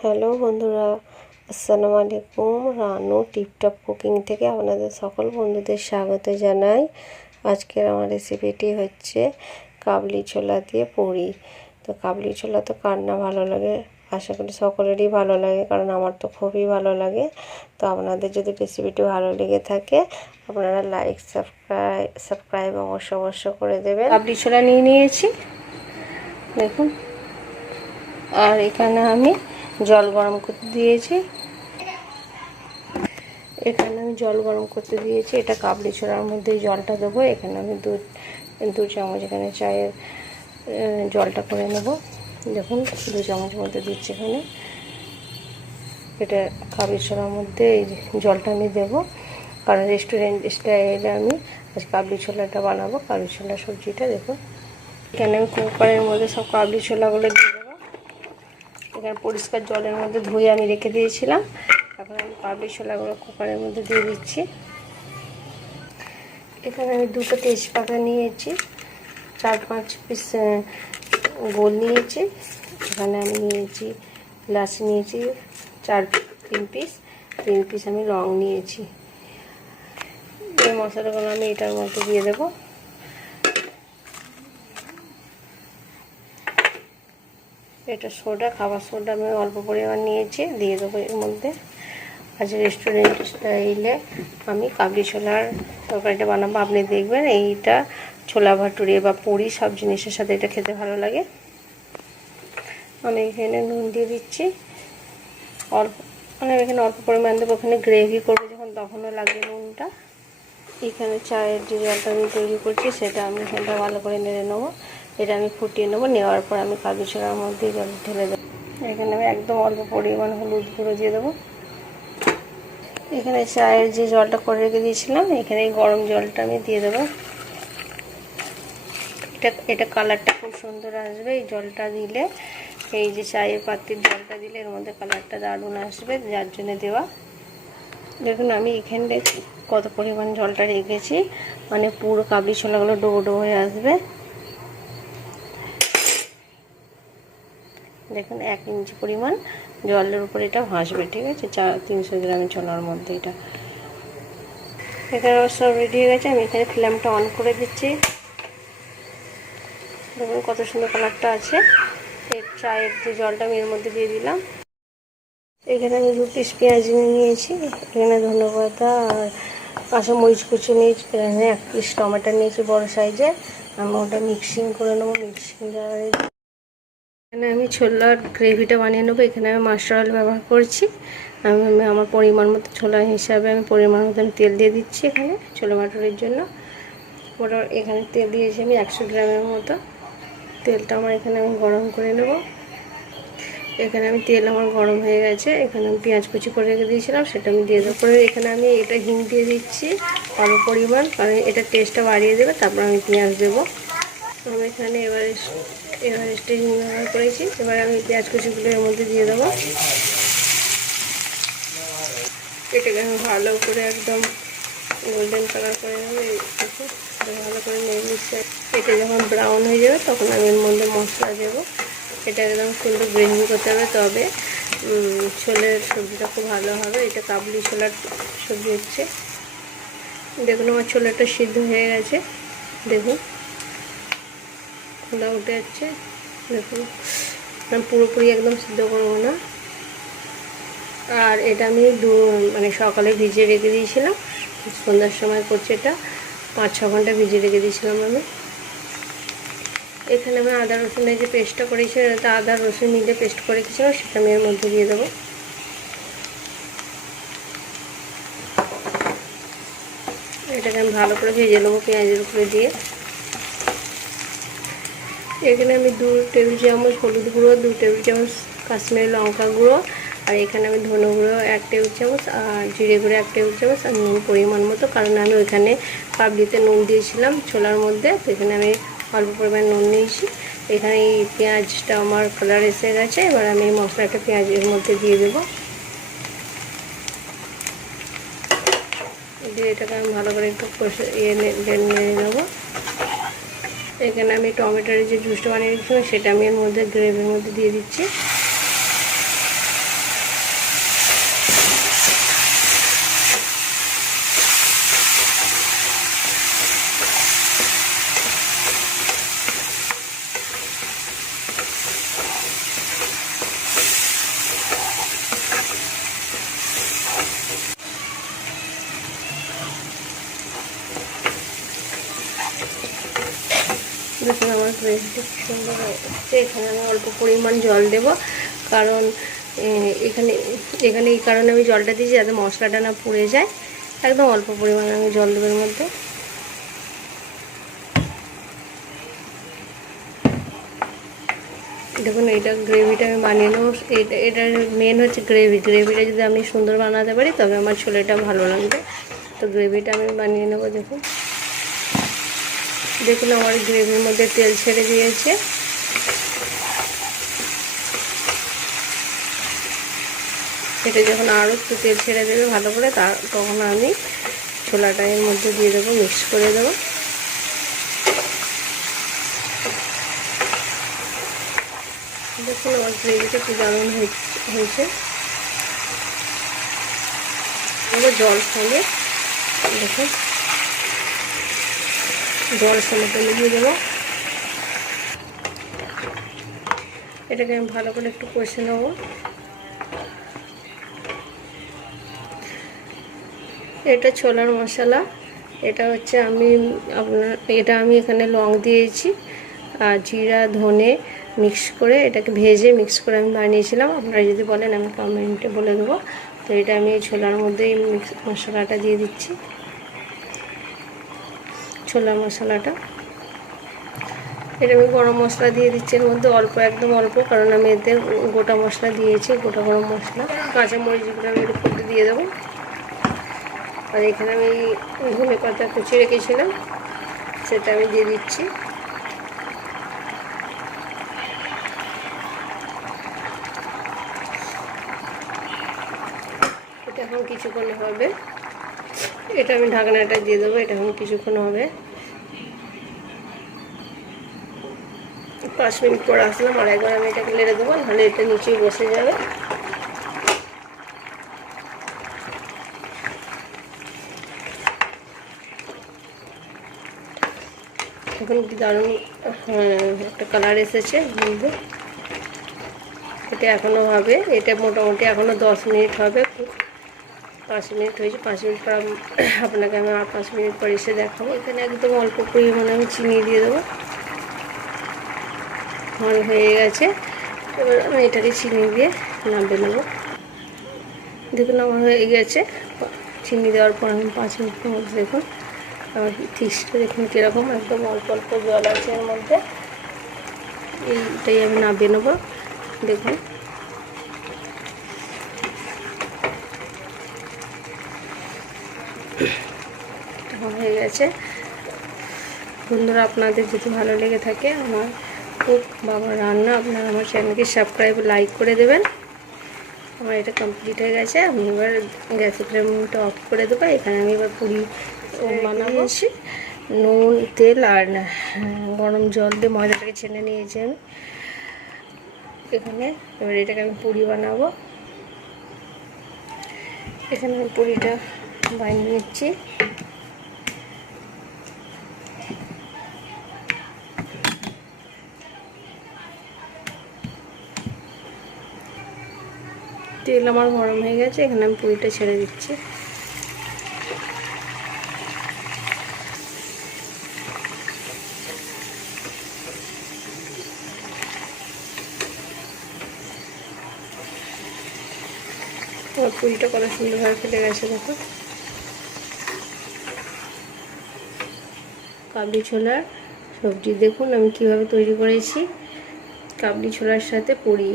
Hello বন্ধুরা, আসসালামু আলাইকুম। রানু টিপটপ কুকিং থেকে আপনাদের সকল বন্ধুদের স্বাগত জানাই। আজকের আমার রেসিপিটি হচ্ছে কাবলি ছোলা দিয়ে পুরি। তো কাবলি ছোলা তো কার না ভালো লাগে, আশা করি সকলেরই ভালো লাগে, কারণ আমার তো খুবই ভালো লাগে। তো আপনাদের যদি রেসিপিটি ভালো লেগে থাকে আপনারা লাইক সাবস্ক্রাইব অবশ্য করে দেবেন। কাবলি ছোলা নিয়ে নিয়েছি দেখুন, আর এখানে আমি জল গরম করতে দিয়েছি। এটা কাবলি ছোলার মধ্যে জলটা দেবো। এখানে আমি দু চামচ এখানে চায়ের জলটা করে নেব। দেখুন 2 চামচ মধ্যে দিচ্ছি এখানে। এটা কাবলি ছোলার মধ্যে এই জলটা আমি দেবো, কারণ রেস্টুরেন্ট স্টাইলে আমি আজ কাবলি ছোলাটা বানাবো। কাবলি ছোলা সবজিটা দেখুন, এখানে আমি কুকারের মধ্যে সব কাবলি ছোলাগুলো দিয়ে দেবো। এখানে পরিষ্কার জলের মধ্যে ধুয়ে আমি রেখে দিয়েছিলাম। এখন আমি কাবলি ছোলাগুলো কুকারের মধ্যে দিয়ে দিচ্ছি। এখানে আমি 2টো তেজপাতা নিয়েছি, 4-5 পিস গোল নিয়েছি। এখানে আমি নিয়েছি এলাচ নিয়েছি 3 পিস আমি লং নিয়েছি। এই মশলাগুলো আমি এটার মধ্যে দিয়ে দেবো। এটা সোডা, খাবার সোডা আমি অল্প পরিমাণ নিয়েছি, দিয়ে দেবো এর মধ্যে। আজ রেস্টুরেন্ট স্টাইলে আমি কাবলি ছোলার তরকারিটা বানাবো। আপনি দেখবেন এইটা ছোলা ভাটুরি বা পুরি সব জিনিসের সাথে এটা খেতে ভালো লাগে। আমি এখানে নুন দিয়ে দিচ্ছি এখানে অল্প পরিমাণ দেবো। ওখানে গ্রেভি করবো যখন তখনও লাগবে নুনটা। এখানে চায়ের যে জলটা আমি তৈরি করছি সেটা আমি এখানটা ভালো করে নেড়ে নেবো। এটা আমি ফুটিয়ে নেবো। নেওয়ার পর আমি কাবলি ছোলার মধ্যে জল ঢেলে দেবো। এখানে আমি একদম অল্প পরিমাণ হলুদ গুঁড়ো দিয়ে দেবো। এখানে চায়ের যে জলটা করে রেখে দিয়েছিলাম, এখানে গরম জলটা আমি দিয়ে দেবো। এটা কালারটা খুব সুন্দর আসবে এই জলটা দিলে। এই যে চায়ের পাত্রের জলটা দিলে এর মধ্যে কালারটা দারুণ আসবে, যার জন্য দেওয়া। দেখুন আমি এখানে কত পরিমাণ জলটা রেখেছি, মানে পুরো কাবলি ছোলাগুলো ডো হয়ে আসবে। দেখুন 1 ইঞ্চি পরিমাণ জলের উপর এটা ভাসবে, ঠিক আছে। 300 গ্রামের ছোলার মধ্যে এটা। এখানে সব রেডি হয়ে গেছে। আমি এখানে ফ্লেমটা অন করে দিচ্ছি। দেখুন কত সুন্দর কালারটা আছে। এই চায়ের যে জলটা আমি এর মধ্যে দিয়ে দিলাম। এখানে আমি 2 পিস পেঁয়াজ নিয়েছি। এখানে ধনেপাতা আর কাঁচামরিচ কুচি নিয়েছি। এখানে 1 পিস টমেটো নিয়েছি বড় সাইজের। আমি ওটা মিক্সিং করে নেবো। মিক্সিং জারে এখানে আমি ছোলার গ্রেভিটা বানিয়ে নেবো। এখানে আমি মাস্টার অয়েল ব্যবহার করছি। আমি আমার পরিমাণ মতো ছোলা হিসাবে আমি পরিমাণ মতো তেল দিয়ে দিচ্ছি। এখানে ছোলা ভাটুরির জন্য এখানে তেল দিয়েছি আমি 100 গ্রামের মতো। তেলটা আমার এখানে আমি গরম করে নেব। এখানে আমি তেল আমার গরম হয়ে গেছে। এখানে আমি পেঁয়াজ কুচি করে রেখে দিয়েছিলাম, সেটা আমি দিয়ে দেবো। এখানে আমি এটা হিং দিয়ে দিচ্ছি অল্প পরিমাণ, কারণ এটা টেস্টটা বাড়িয়ে দেবে। তারপর আমি পেঁয়াজ দেবো। আমি এখানে এভারেস্টে হিং ব্যবহার করেছি। এবার আমি পেঁয়াজ কুচিগুলো এর মধ্যে দিয়ে দেবো। এটাকে আমি ভালো করে একদম গোল্ডেন কালার করে নেবো। ভালো করে নেড়ে মিশিয়ে এটা যখন ব্রাউন হয়ে যাবে তখন আমি এর মধ্যে মশলা দেবো। এটা একদম সুন্দর গ্রেভি করতে হবে, তবে ছোলের সবজিটা খুব ভালো হবে। এটা কাবলি ছোলার সবজি হচ্ছে। দেখুন আমার ছোলাটা সিদ্ধ হয়ে গেছে। দেখুন খোলা উঠে যাচ্ছে। দেখুন পুরোপুরি একদম সিদ্ধ করবো না। আর এটা আমি সকালে ভিজিয়ে রেখে দিয়েছিলাম। সন্ধ্যার সময় করছি। এটা 5-6 ঘন্টা ভিজিয়ে রেখে দিয়েছিলাম আমি। এখানে আমি আদা রসুনের যে পেস্টটা করেছি, এটা আদা রসুন মিলে পেস্ট করে রেখেছিলাম, সেটা আমি এর মধ্যে দিয়ে দেবো। এটাকে আমি ভালো করে ভেজে নেবো পেঁয়াজের উপরে দিয়ে। এখানে আমি 2 টেবিল চামচ হলুদ গুঁড়ো, 2 টেবিল চামচ কাশ্মীরি লঙ্কা গুঁড়ো, আর এখানে আমি ধনে গুঁড়ো 1 টেবিল চামচ, আর জিরে গুঁড়ো 1 টেবিল চামচ, আর নুন পরিমাণ মতো, কারণ আমি ওইখানে কাবলিতে নুন দিয়েছিলাম ছোলার মধ্যে। তো এখানে আমি অল্প পরিমাণ নুন নিয়েছি। এখানে এই পেঁয়াজটা আমার কালার এসে গেছে। এবার আমি এই মশলাটা পেঁয়াজের মধ্যে দিয়ে দেবো। দিয়ে এটাকে আমি ভালো করে একটু নেড়ে নেবো। এখানে আমি টমেটোর যে জুসটা বানিয়ে রেখেছিলাম সেটা আমি এর মধ্যে গ্রেভির মধ্যে দিয়ে দিচ্ছি। গ্রেভিটা সুন্দর হয়ে যাচ্ছে। এখানে আমি অল্প পরিমাণ জল দেব, কারণ এখানে এখানে এই কারণে আমি জলটা দিয়েছি যাতে মশলাটা না পুড়ে যায়। একদম অল্প পরিমাণে আমি জল দেবো এর মধ্যে। দেখুন এটা গ্রেভিটা আমি বানিয়ে নেবো। এটার মেন হচ্ছে গ্রেভিটা যদি আমি সুন্দর বানাতে পারি তবে আমার ছোলেটা ভালো লাগবে। তো গ্রেভিটা আমি বানিয়ে নেবো। দেখুন আমার গ্রেভির মধ্যে তেল ছেড়ে দিয়েছে। এটা যখন আরও একটু তেল ছেড়ে দেবে ভালো করে, তখন আমি ছোলাটা এর মধ্যে দিয়ে দেবো, মিক্স করে দেবো। দেখুন আমার গ্রেভিটা একটু দারুণ হয়েছে। জল সঙ্গে দেখুন জল সঙ্গে মিলিয়ে দেবো। এটাকে আমি ভালো করে একটু কষে নেবো। এটা ছোলার মশলা। এটা হচ্ছে এটা আমি এখানে লং দিয়েছি আর জিরা ধনে মিক্স করে এটাকে ভেজে মিক্স করে আমি বানিয়েছিলাম। আপনারা যদি বলেন আমি কমেন্টে বলে দেবো। তো এটা আমি এই ছোলার মধ্যেই মশলাটা দিয়ে দিচ্ছি, ছোলার মশলাটা। এটা আমি গরম মশলা দিয়ে দিচ্ছি এর মধ্যে অল্প, একদম অল্প, কারণ আমি এতে গোটা মশলা দিয়েছি, গোটা গরম মশলা। কাঁচামরিচগুলো আমি এর মধ্যে দিয়ে দেবো। আর এখানে আমি ধনে পাতা কুচি রেখেছিলাম, সেটা আমি দিয়ে দিচ্ছি। এটা এখন কিছুক্ষণ হবে। এটা আমি ঢাকনাটা দিয়ে দেবো। এটা এখন কিছুক্ষণ হবে। 5 মিনিট পর আসলাম, আর একবার আমি এটাকে নেড়ে দেবো, নাহলে এটা নিচেই বসে যাবে। এখন কি দারুণ একটা কালার এসেছে বন্ধু। এটা এখনও হবে। এটা মোটামুটি এখনও 10 মিনিট হবে। 5 মিনিট হয়েছে। 5 মিনিট পর আপনাকে আমি আর 5 মিনিট পর এসে দেখাবো। এখানে একদম অল্প পরিমাণে আমি চিনি দিয়ে দেবো। আমার হয়ে গেছে। এবার আমি এটাকে চিনি দিয়ে নামিয়ে নেবো। দেখুন আমার হয়ে গেছে। চিনি দেওয়ার পর আমি 5 মিনিটের মধ্যে দেখুন আমার টেস্টটা দেখুন কীরকম। একদম অল্প অল্প জল আছে এর মধ্যে। এইটাই আমি নামিয়ে নেবো। দেখুন হয়ে গেছে। বন্ধুরা আপনাদের যদি ভালো লেগে থাকে আমার খুব বাবার রান্না, আপনারা আমার চ্যানেলকে সাবস্ক্রাইব লাইক করে দেবেন। আমার এটা কমপ্লিট হয়ে গেছে। আমি এবার গ্যাসের ফ্লেমটা অফ করে দেবো। এখানে আমি এবার পুরি বানাবো। নুন তেল আর গরম জল দিয়ে ময়দাটাকে ছেনে নিয়েছি আমি এখানে। এবার এটাকে আমি পুরি বানাবো। এখানে আমি পুরিটা বানিয়ে নিচ্ছি। তেল আমার গরম হয়ে গেছে। এখানে আমি পুরিটা ছেড়ে দিচ্ছি। আমার পুরিটা কত সুন্দরভাবে ফেটে গেছে দেখুন। কাবলি ছোলার সবজি দেখুন আমি কিভাবে তৈরি করেছি। কাবলি ছোলার সাথে পুরি।